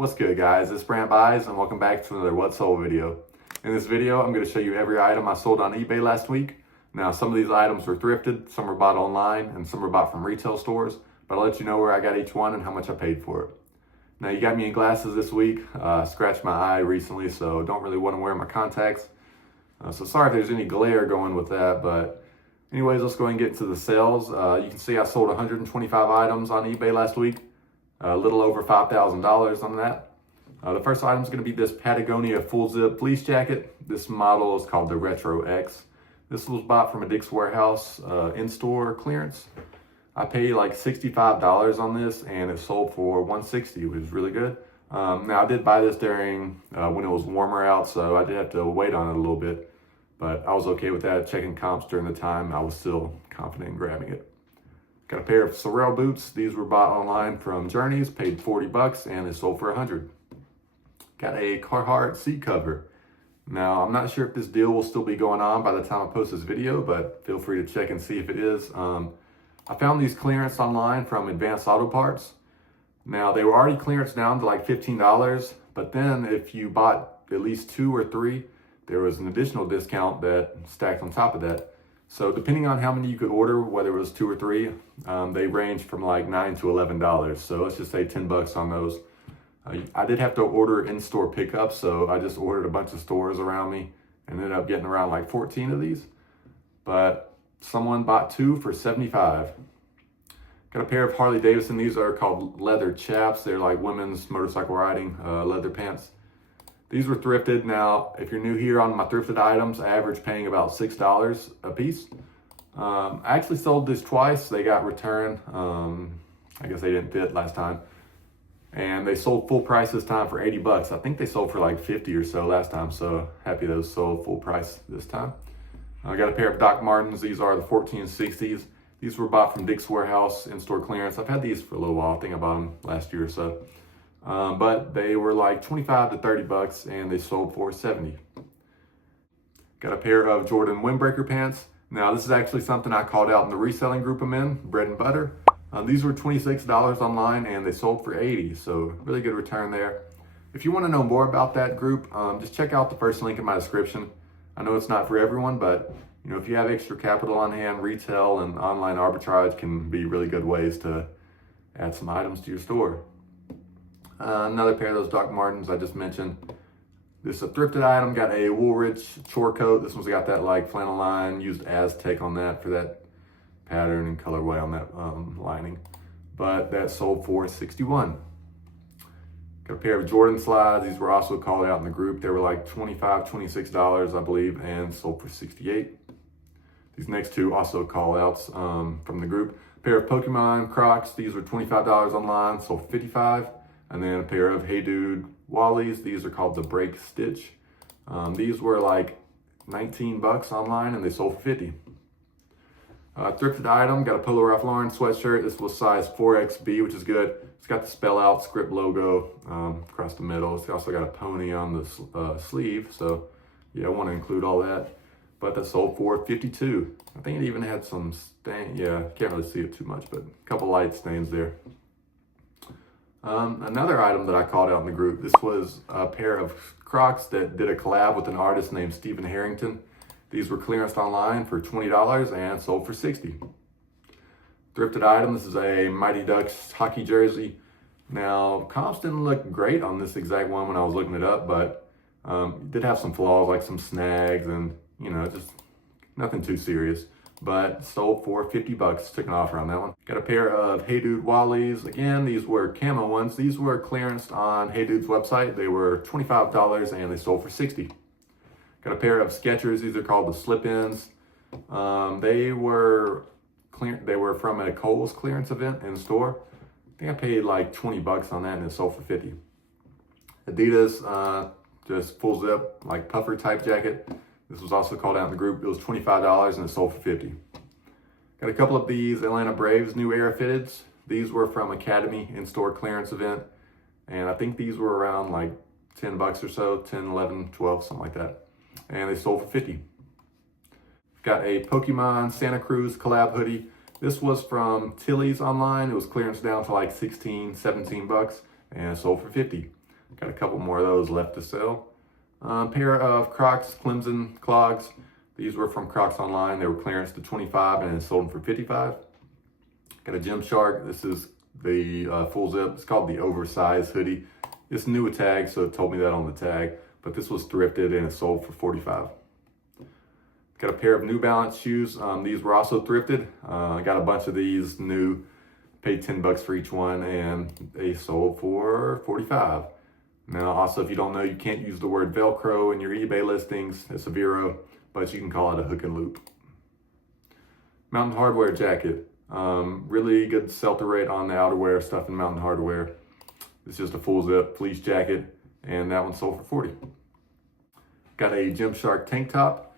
What's good, guys? It's Brand Buys and welcome back to another What Sold video. In this video, I'm going to show you every item I sold on eBay last week. Now, some of these items were thrifted, some were bought online, and some were bought from retail stores, but I'll let you know where I got each one and how much I paid for it. Now, you got me in glasses this week. Scratched my eye recently, so don't really want to wear my contacts. So sorry if there's any glare going with that, but anyways, let's go ahead and get into the sales. You can see I sold 125 items on eBay last week. A little over $5,000 on that. The first item is going to be this Patagonia full zip fleece jacket. This model is called the Retro X. This was bought from a Dick's Warehouse in-store clearance. I paid like $65 on this and it sold for $160, which is really good. Now I did buy this during when it was warmer out, so I did have to wait on it a little bit, but I was okay with that. Checking comps during the time, I was still confident in grabbing it. Got a pair of Sorel boots. These were bought online from Journeys, paid $40 and they sold for $100. Got a Carhartt seat cover. Now, I'm not sure if this deal will still be going on by the time I post this video, but feel free to check and see if it is. I found these clearance online from Advanced Auto Parts. Now, they were already clearance down to like $15, but then if you bought at least 2 or 3, there was an additional discount that stacked on top of that. So depending on how many you could order, whether it was 2 or 3, they range from like $9 to $11. So let's just say $10 on those. I did have to order in-store pickup, so I just ordered a bunch of stores around me and ended up getting around like 14 of these. But someone bought 2 for $75. Got a pair of Harley Davidson. These are called leather chaps. They're like women's motorcycle riding leather pants. These were thrifted. Now, if you're new here on my thrifted items, I average paying about $6 a piece. I actually sold this twice. They got returned. I guess they didn't fit last time. And they sold full price this time for $80. I think they sold for like 50 or so last time, so happy those sold full price this time. I got a pair of Doc Martens. These are the 1460s. These were bought from Dick's Warehouse in-store clearance. I've had these for a little while. I think I bought them last year or so. But they were like 25 to $30 and they sold for $70. Got a pair of Jordan windbreaker pants. Now this is actually something I called out in the reselling group I'm in, Bread and Butter. These were $26 online and they sold for $80, so really good return there. If you want to know more about that group, just check out the first link in my description. I know it's not for everyone, but you know, if you have extra capital on hand, retail and online arbitrage can be really good ways to add some items to your store. Another pair of those Doc Martens I just mentioned. This is a thrifted item, got a Woolrich chore coat. This one's got that like flannel line, used Aztec on that for that pattern and colorway on that lining, but that sold for $61. Got a pair of Jordan slides. These were also called out in the group. They were like $25, $26, I believe, and sold for $68. These next two also call outs from the group. A pair of Pokemon Crocs. These were $25 online, sold for $55. And then a pair of Hey Dude Wallies. These are called the Break Stitch. These were like $19 online and they sold for $50. Thrifted item, got a Polo Ralph Lauren sweatshirt. This was size 4XB, which is good. It's got the spell out script logo across the middle. It's also got a pony on the sleeve. So yeah, I want to include all that. But that sold for $52. I think it even had some stain. Yeah, can't really see it too much, but a couple light stains there. Another item that I called out in the group, this was a pair of Crocs that did a collab with an artist named Stephen Harrington. These were clearanced online for $20 and sold for $60. Thrifted item, this is a Mighty Ducks hockey jersey. Now, comps didn't look great on this exact one when I was looking it up, but it did have some flaws, like some snags and, you know, just nothing too serious. But sold for $50, took an offer on that one. Got a pair of Hey Dude Wallies. Again, these were camo ones. These were clearanced on Hey Dude's website. They were $25 and they sold for $60. Got a pair of Skechers. These are called the slip-ins. They were from a Kohl's clearance event in store. I think I paid like $20 on that and it sold for $50. Adidas, just full zip, like puffer type jacket. This was also called out in the group. It was $25 and it sold for $50. Got a couple of these Atlanta Braves new Air Fitteds. These were from Academy in-store clearance event. And I think these were around like $10 or so, 10, 11, 12, something like that. And they sold for $50. Got a Pokemon Santa Cruz collab hoodie. This was from Tilly's online. It was clearance down to like 16, 17 bucks and sold for 50. Got a couple more of those left to sell. Pair of Crocs Clemson clogs. These were from Crocs Online. They were clearance to 25 and sold them for 55. Got a Gymshark. This is the full zip. It's called the oversized hoodie. It's new with tag, so it told me that on the tag. But this was thrifted and it sold for 45. Got a pair of New Balance shoes. These were also thrifted. I got a bunch of these new. Paid $10 for each one, and they sold for 45. Now, also, if you don't know, you can't use the word Velcro in your eBay listings. It's a Vero, but you can call it a hook and loop. Mountain Hardwear jacket. Really good sell-through rate on the outerwear stuff in Mountain Hardwear. It's just a full zip fleece jacket, and that one sold for 40. Got a Gymshark tank top.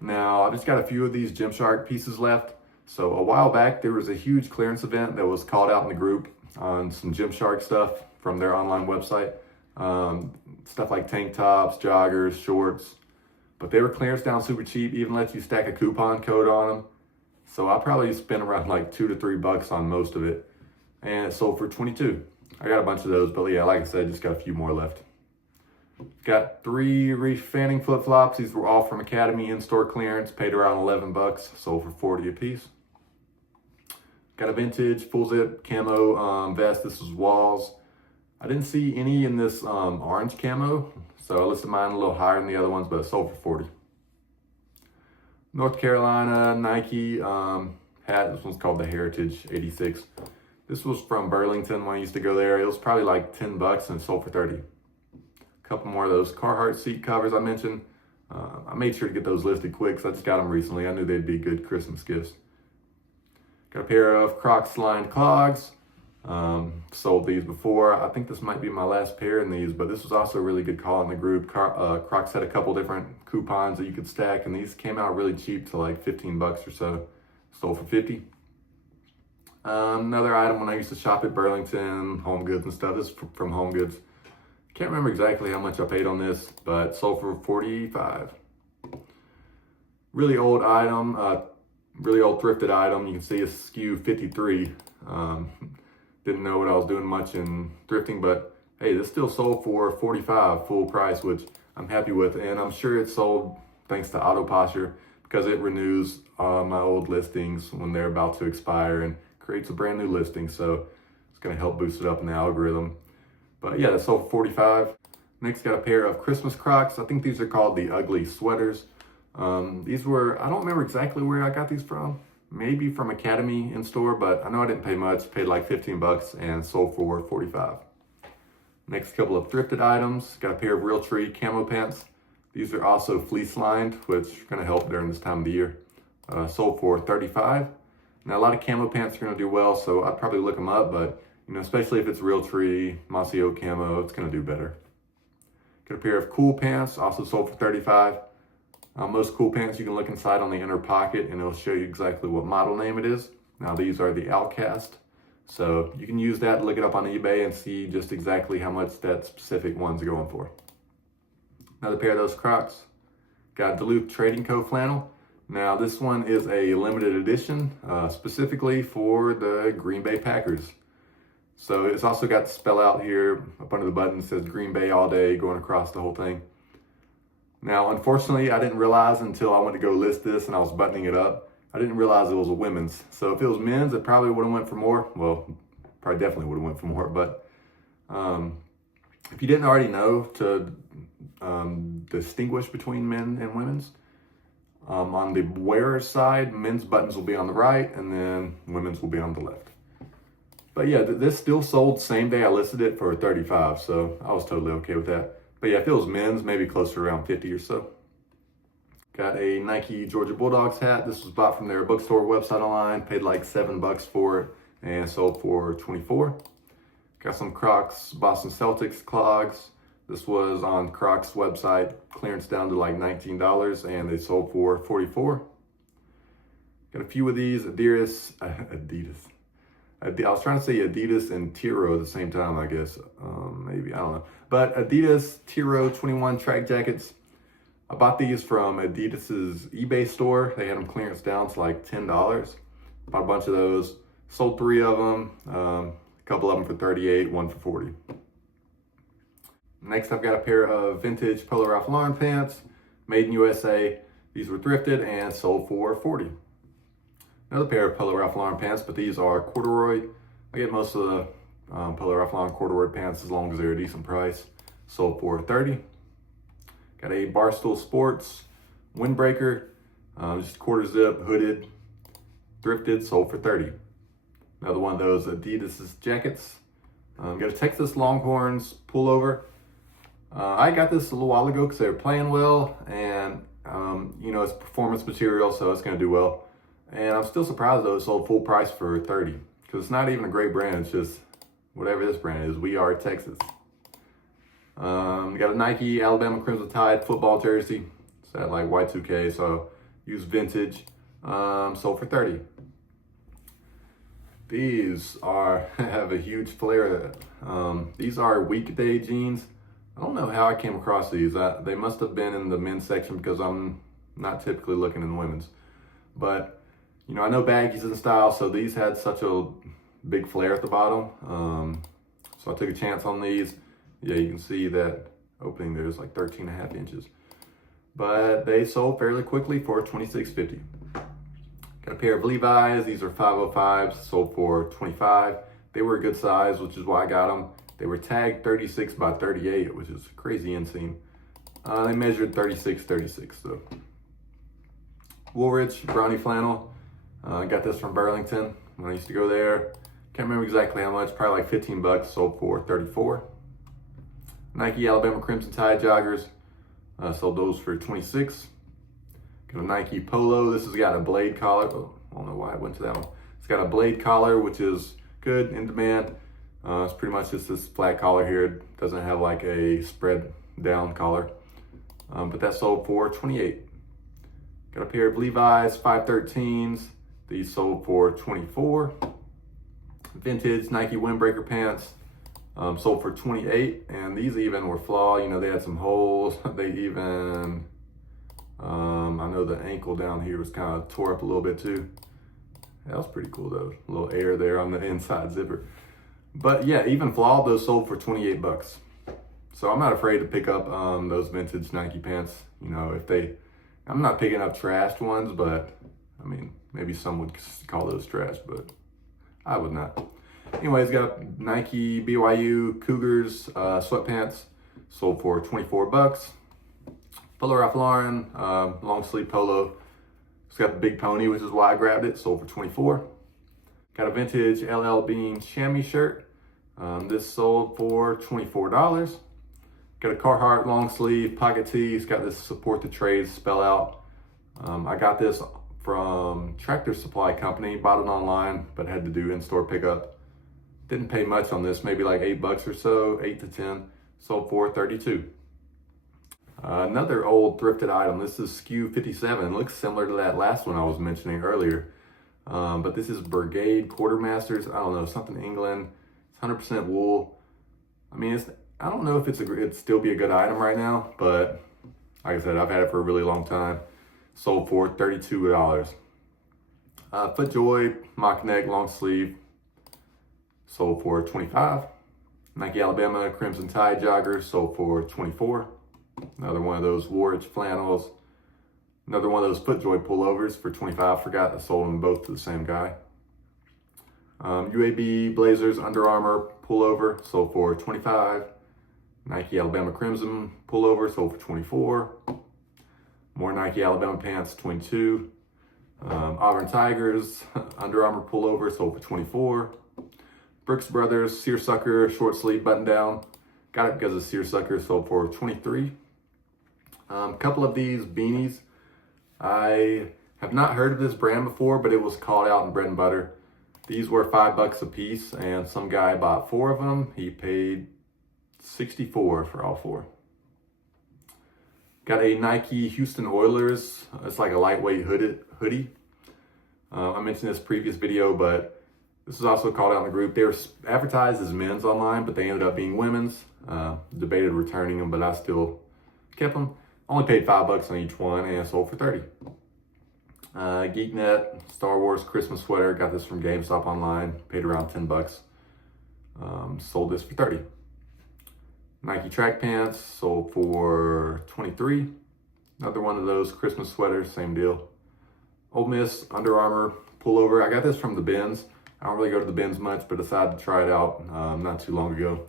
Now, I've just got a few of these Gymshark pieces left. So a while back, there was a huge clearance event that was called out in the group on some Gymshark stuff from their online website. Stuff like tank tops, joggers, shorts. But they were clearance down super cheap, even let you stack a coupon code on them. So I probably spent around like $2 to $3 on most of it. And it sold for 22. I got a bunch of those, but yeah, like I said, just got a few more left. Got 3 Reef Fanning flip-flops. These were all from Academy in-store clearance, paid around $11, sold for 40 a piece. Got a vintage full zip camo vest. This was Walls. I didn't see any in this orange camo, so I listed mine a little higher than the other ones, but it sold for 40. North Carolina Nike hat. This one's called the Heritage 86. This was from Burlington when I used to go there. It was probably like $10 and it sold for 30. A couple more of those Carhartt seat covers I mentioned. I made sure to get those listed quick because I just got them recently. I knew they'd be good Christmas gifts. Got a pair of Crocs lined clogs. Sold these before. I think this might be my last pair in these, but this was also a really good call in the group. Crocs had a couple different coupons that you could stack, and these came out really cheap to like $15 or so. Sold for 50. Another item when I used to shop at Burlington, Home Goods and stuff. This is from Home Goods. Can't remember exactly how much I paid on this, but sold for 45. Really old item, really old thrifted item. You can see it's SKU 53. Didn't know what I was doing much in thrifting, but hey, this still sold for 45 full price, which I'm happy with. And I'm sure it sold thanks to Auto Posture because it renews my old listings when they're about to expire and creates a brand new listing. So it's going to help boost it up in the algorithm. But yeah, that sold for 45. Next, got a pair of Christmas Crocs. I think these are called the Ugly Sweaters. These were, I don't remember exactly where I got these from. Maybe from Academy in store, but I know I didn't pay much. Paid like $15 and sold for 45. Next couple of thrifted items. Got a pair of Realtree camo pants. These are also fleece lined, which are going to help during this time of the year. Sold for 35. Now a lot of camo pants are going to do well, so I'd probably look them up, but you know, especially if it's Realtree, Mossy Oak camo, it's going to do better. Got a pair of Cool pants, also sold for 35. Most Cool pants, you can look inside on the inner pocket and it'll show you exactly what model name it is. Now these are the Outcast. So you can use that to look it up on eBay and see just exactly how much that specific one's going for. Another pair of those Crocs. Got Duluth Trading Co. flannel. Now this one is a limited edition, specifically for the Green Bay Packers. So it's also got the spell out here up under the button. It says Green Bay all day going across the whole thing. Now, unfortunately, I didn't realize until I went to go list this and I was buttoning it up, I didn't realize it was a women's. So if it was men's, it probably would have went for more. Well, probably definitely would have went for more. But if you didn't already know to distinguish between men and women's, on the wearer's side, men's buttons will be on the right and then women's will be on the left. But yeah, this still sold same day I listed it for 35, so I was totally okay with that. But yeah, if it was men's, maybe closer to around 50 or so. Got a Nike Georgia Bulldogs hat. This was bought from their bookstore website online. Paid like $7 for it and sold for 24. Got some Crocs Boston Celtics clogs. This was on Crocs website, clearance down to like $19 and they sold for 44. Got a few of these Adidas. I was trying to say Adidas and Tiro at the same time, I guess. Maybe, I don't know. But Adidas Tiro 21 track jackets. I bought these from Adidas's eBay store. They had them clearance down to like $10. Bought a bunch of those. Sold 3 of them. A couple of them for 38, one for 40. Next, I've got a pair of vintage Polo Ralph Lauren pants, made in USA. These were thrifted and sold for $40. Another pair of Polo Ralph Lauren pants, but these are corduroy. I get most of the Polo Ralph Lauren corduroy pants as long as they're a decent price. Sold for $30. Got a Barstool Sports windbreaker, just quarter zip, hooded, thrifted, sold for $30. Another one of those Adidas jackets. Got a Texas Longhorns pullover. I got this a little while ago because they were playing well, and you know, it's performance material, so it's going to do well. And I'm still surprised though it sold full price for $30, because it's not even a great brand. It's just whatever this brand is. We are Texas. Got a Nike Alabama Crimson Tide football jersey. It's at like Y2K, so use vintage. Sold for $30. These are have a huge flare. These are weekday jeans. I don't know how I came across these. They must have been in the men's section because I'm not typically looking in the women's. But, you know, I know baggies in style, so these had such a big flare at the bottom. So I took a chance on these. Yeah, you can see that opening there is like 13.5 inches. But they sold fairly quickly for $26.50. Got a pair of Levi's. These are 505s, sold for $25. They were a good size, which is why I got them. They were tagged 36 by 38, which is crazy inseam. They measured 36, so. Woolrich Brownie flannel. I got this from Burlington when I used to go there. Can't remember exactly how much, probably like 15 bucks, sold for $34. Nike Alabama Crimson Tide joggers, sold those for $26. Got a Nike Polo. This has got a blade collar. Oh, I don't know why I went to that one. It's got a blade collar, which is good, in demand. It's pretty much just this flat collar here. It doesn't have like a spread down collar. But that sold for $28. Got a pair of Levi's 513s. These sold for $24. Vintage Nike windbreaker pants, sold for $28. And these even were flawed. You know, they had some holes. They even, I know the ankle down here was kind of tore up a little bit too. That was pretty cool though. A little air there on the inside zipper. But yeah, even flawed, those sold for 28 bucks. So I'm not afraid to pick up those vintage Nike pants. You know, I'm not picking up trashed ones, but I mean, maybe some would call those trash, but I would not. Anyways, got Nike BYU Cougars sweatpants, sold for 24 bucks. Polo Ralph Lauren long sleeve polo. It's got the big pony, which is why I grabbed it, sold for 24. Got a vintage LL Bean chamois shirt. This sold for $24. Got a Carhartt long sleeve pocket tee. It's got this support the trades spell out. I got this from Tractor Supply Company, bought it online, but had to do in-store pickup. Didn't pay much on this, maybe like $8 or so, 8 to 10. Sold for $32. Another old thrifted item. This is SKU 57. It looks similar to that last one I was mentioning earlier. But this is Brigade Quartermasters. I don't know, something England. It's 100% wool. I mean, I don't know if it'd still be a good item right now, but like I said, I've had it for a really long time. Sold for $32. FootJoy mock neck long sleeve, sold for $25. Nike Alabama Crimson Tide joggers, sold for $24. Another one of those Woolrich flannels. Another one of those FootJoy pullovers for $25. Forgot I sold them both to the same guy. UAB Blazers Under Armour pullover, sold for $25. Nike Alabama Crimson pullover, sold for $24. More Nike Alabama pants, $22. Auburn Tigers Under Armour pullover, sold for $24. Brooks Brothers seersucker short sleeve button down. Got it because of seersucker, sold for $23. A couple of these beanies. I have not heard of this brand before, but it was called out in Bread and Butter. These were $5 a piece, and some guy bought 4 of them. He paid $64 for all 4. Got a Nike Houston Oilers. It's like a lightweight hoodie. I mentioned this previous video, but this is also called out in the group. They were advertised as men's online, but they ended up being women's. Debated returning them, but I still kept them. Only paid $5 on each one and sold for $30. GeekNet Star Wars Christmas sweater. Got this from GameStop online. Paid around $10. Sold this for $30. Nike track pants sold for $23. Another one of those Christmas sweaters, same deal. Old Miss Under Armour pullover. I got this from the bins. I don't really go to the bins much, but decided to try it out not too long ago.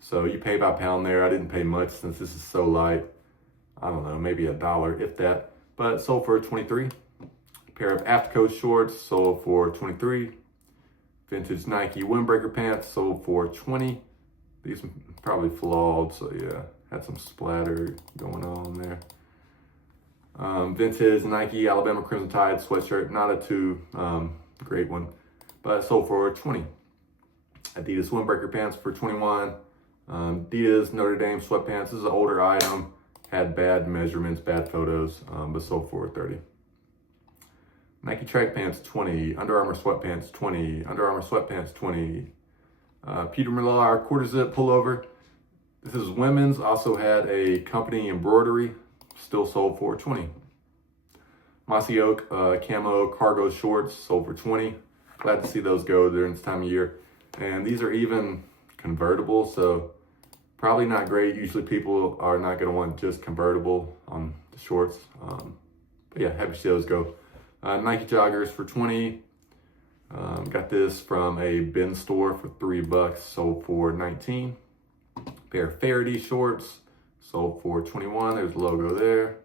So you pay by pound there. I didn't pay much since this is so light. I don't know, maybe $1, if that. But it sold for $23. A pair of Aftercoat shorts sold for $23. Vintage Nike windbreaker pants sold for $20. These are probably flawed, so yeah, had some splatter going on there. Vintage Nike Alabama Crimson Tide sweatshirt, not a too great one, but it sold for $20. Adidas windbreaker pants for $21. Adidas Notre Dame sweatpants. This is an older item, had bad measurements, bad photos, but sold for $30. Nike track pants, $20. Under Armour sweatpants, $20. Under Armour sweatpants, $20. Peter Millar quarter zip pullover. This is women's, also had a company embroidery, still sold for $20. Mossy Oak camo cargo shorts sold for $20. Glad to see those go during this time of year. And these are even convertible, so probably not great. Usually people are not going to want just convertible on the shorts. But yeah, happy to see those go. Nike joggers for $20. Got this from a bin store for $3, sold for $19. Pair of Faraday shorts sold for $21. There's the logo there.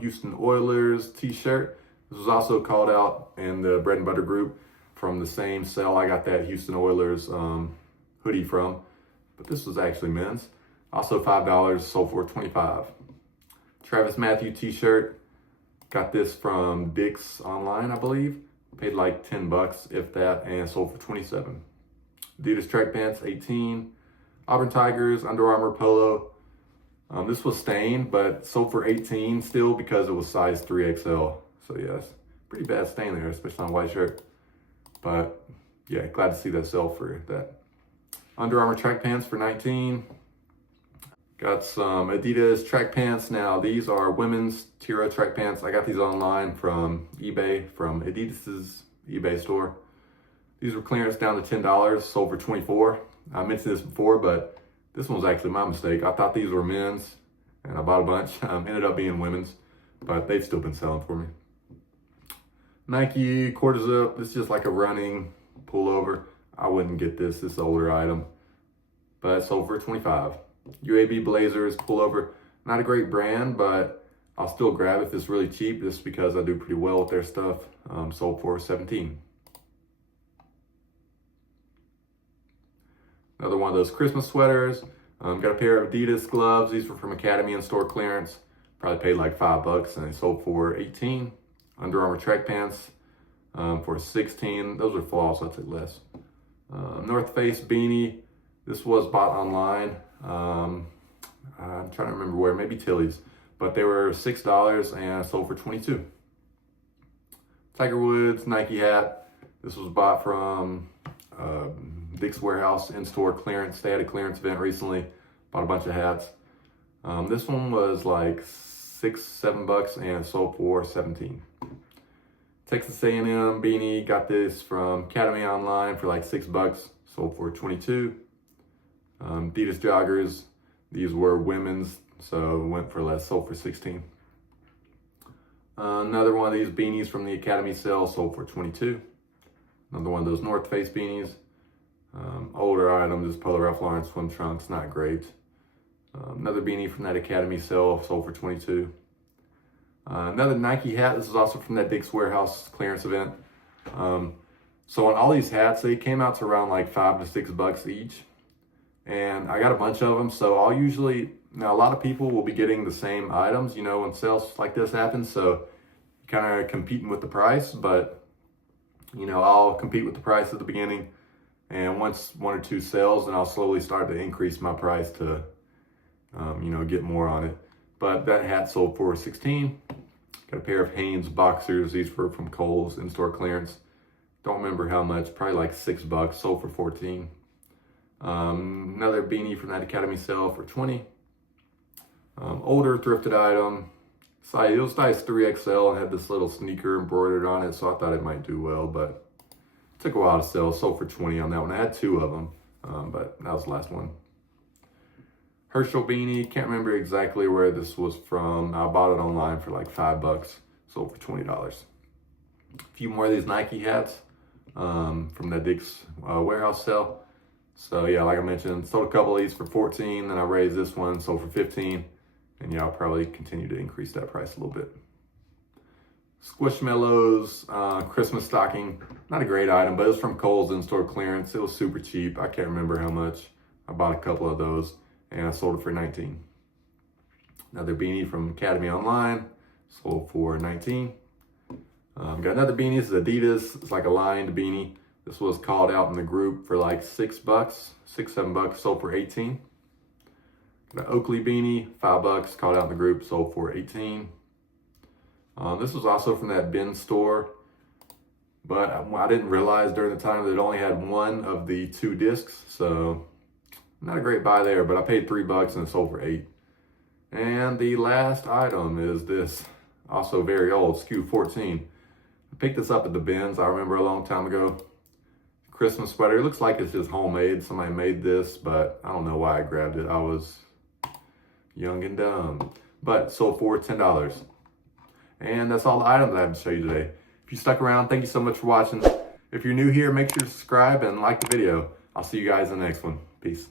Houston Oilers t-shirt. This was also called out in the Bread and Butter group from the same sale I got that Houston Oilers hoodie from, but this was actually men's. Also $5, sold for $25. Travis Matthew t-shirt. Got this from Dick's online, I believe. Paid like $10, if that, and sold for $27. Adidas track pants, $18. Auburn Tigers, Under Armour polo. This was stained, but sold for $18 still because it was size 3XL. So yes, pretty bad stain there, especially on a white shirt. But yeah, glad to see that sell for that. Under Armour track pants for $19. Got some Adidas track pants. Now these are women's Tira track pants. I got these online from eBay, from Adidas's eBay store. These were clearance down to $10, sold for $24. I mentioned this before, but this one was actually my mistake. I thought these were men's, and I bought a bunch. Ended up being women's, but they've still been selling for me. Nike quarter zip. This is just like a running pullover. I wouldn't get this. This is an older item, but it sold for $25. UAB Blazers pullover. Not a great brand, but I'll still grab it if it's really cheap, just because I do pretty well with their stuff. Sold for $17. Another one of those Christmas sweaters. Got a pair of Adidas gloves. These were from Academy and store clearance. Probably paid like $5 and they sold for $18. Under Armour track pants for $16. Those are fall, so I'll take less. North Face beanie. This was bought online. I'm trying to remember where, maybe Tilly's, but they were $6 and sold for $22. Tiger Woods Nike hat. This was bought from Dick's Warehouse in-store clearance. They had a clearance event recently. Bought a bunch of hats. This one was like $6-7 and sold for $17. Texas A&M beanie. Got this from Academy online for like $6. Sold for $22. Adidas joggers. These were women's, so went for less. Sold for $16. Another one of these beanies from the Academy sale, sold for $22. Another one of those North Face beanies. Older item, just Polo Ralph Lauren swim trunks, not great. Another beanie from that Academy sale, sold for $22. Another Nike hat. This is also from that Dick's Warehouse clearance event. So on all these hats, they came out to around like $5 to $6 each. And I got a bunch of them, so I'll usually, now a lot of people will be getting the same items, you know, when sales like this happen, so kind of competing with the price, but, you know, I'll compete with the price at the beginning, and once one or two sales, then I'll slowly start to increase my price to, you know, get more on it. But that hat sold for $16. Got a pair of Hanes boxers. These were from Kohl's in-store clearance. Don't remember how much, probably like $6, sold for $14. Another beanie from that Academy sale for $20. Older thrifted item. It was size 3XL and had this little sneaker embroidered on it, so I thought it might do well, but it took a while to sell. Sold for $20 on that one. I had two of them. but that was the last one. Herschel beanie, can't remember exactly where this was from. I bought it online for like $5, sold for $20. A few more of these Nike hats from that Dick's warehouse sale. So yeah, like I mentioned, sold a couple of these for 14, then I raised this one, sold for 15. And yeah, I'll probably continue to increase that price a little bit. Squishmallows, Christmas stocking, not a great item, but it was from Kohl's in-store clearance. It was super cheap. I can't remember how much. I bought a couple of those and I sold it for 19. Another beanie from Academy Online, sold for 19. Got another beanie, this is Adidas. It's like a lined beanie. This was called out in the group for like $6, $7, sold for 18. Got an Oakley beanie, $5, called out in the group, sold for 18. This was also from that bin store, but I didn't realize during the time that it only had one of the 2 discs, so not a great buy there, but I paid $3 and it sold for 8. And the last item is this, also very old, SKU 14. I picked this up at the bins, I remember a long time ago. Christmas sweater, it looks like it's just homemade. Somebody made this, but I don't know why I grabbed it. I was young and dumb, but sold for $10. And that's all the items I have to show you today. If you stuck around, thank you so much for watching. If you're new here, make sure to subscribe and like the video. I'll see you guys in the next one. Peace.